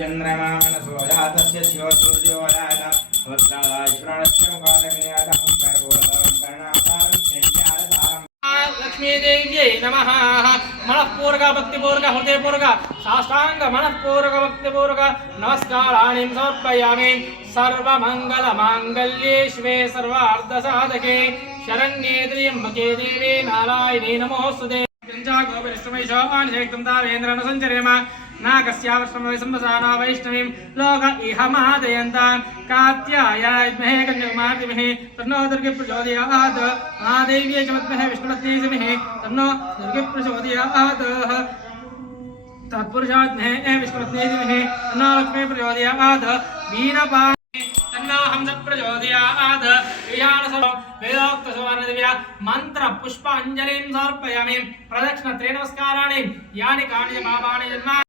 चंद्रमा मनसो जातस्य शिव सूर्यो जात वत्सादाश्रणस्य मुखादग्नियातः कर्पूरं कर्णावतारं शङ्ख्यारसारं लक्ष्मी देव्यै नमः मनःपूर्वक भक्तिपूर्वक हृदयपूर्वक साष्टांग मनःपूर्वक भक्तिपूर्वक नमस्काराणि समर्पयामि सर्वमङ्गलमाङ्गल्ये शिवे सर्वार्थसाधके शरण्ये त्र्यम्बके देवी नारायणी नमोस्तुते पंचागोपरिष्टमेशोऽनिषेक्तं संचरेम नागस्यावश्रमवैसंवसाना वैष्णवीं लोक इह महादयन्तां कात्यायाय विद्महे कन्याकुमारी धीमहि तन्नो दुर्गे प्रचोदयात् महादेव्यै च विद्महे विष्णुपत्न्यै धीमहि तन्नो दुर्गे प्रचोदयात् तत्पुरुषात् विद्महे विष्णुपत्न्यै धीमहि तन्नो लक्ष्मी प्रचोदयात् वीरपा तन्नो हंस प्रचोदयात् वेदोक्त सुवर्णदिव्या मंत्र पुष्पांजलिं समर्पयामि प्रदक्षिण त्रि नमस्काराणि यानि कानि पापानि जन्म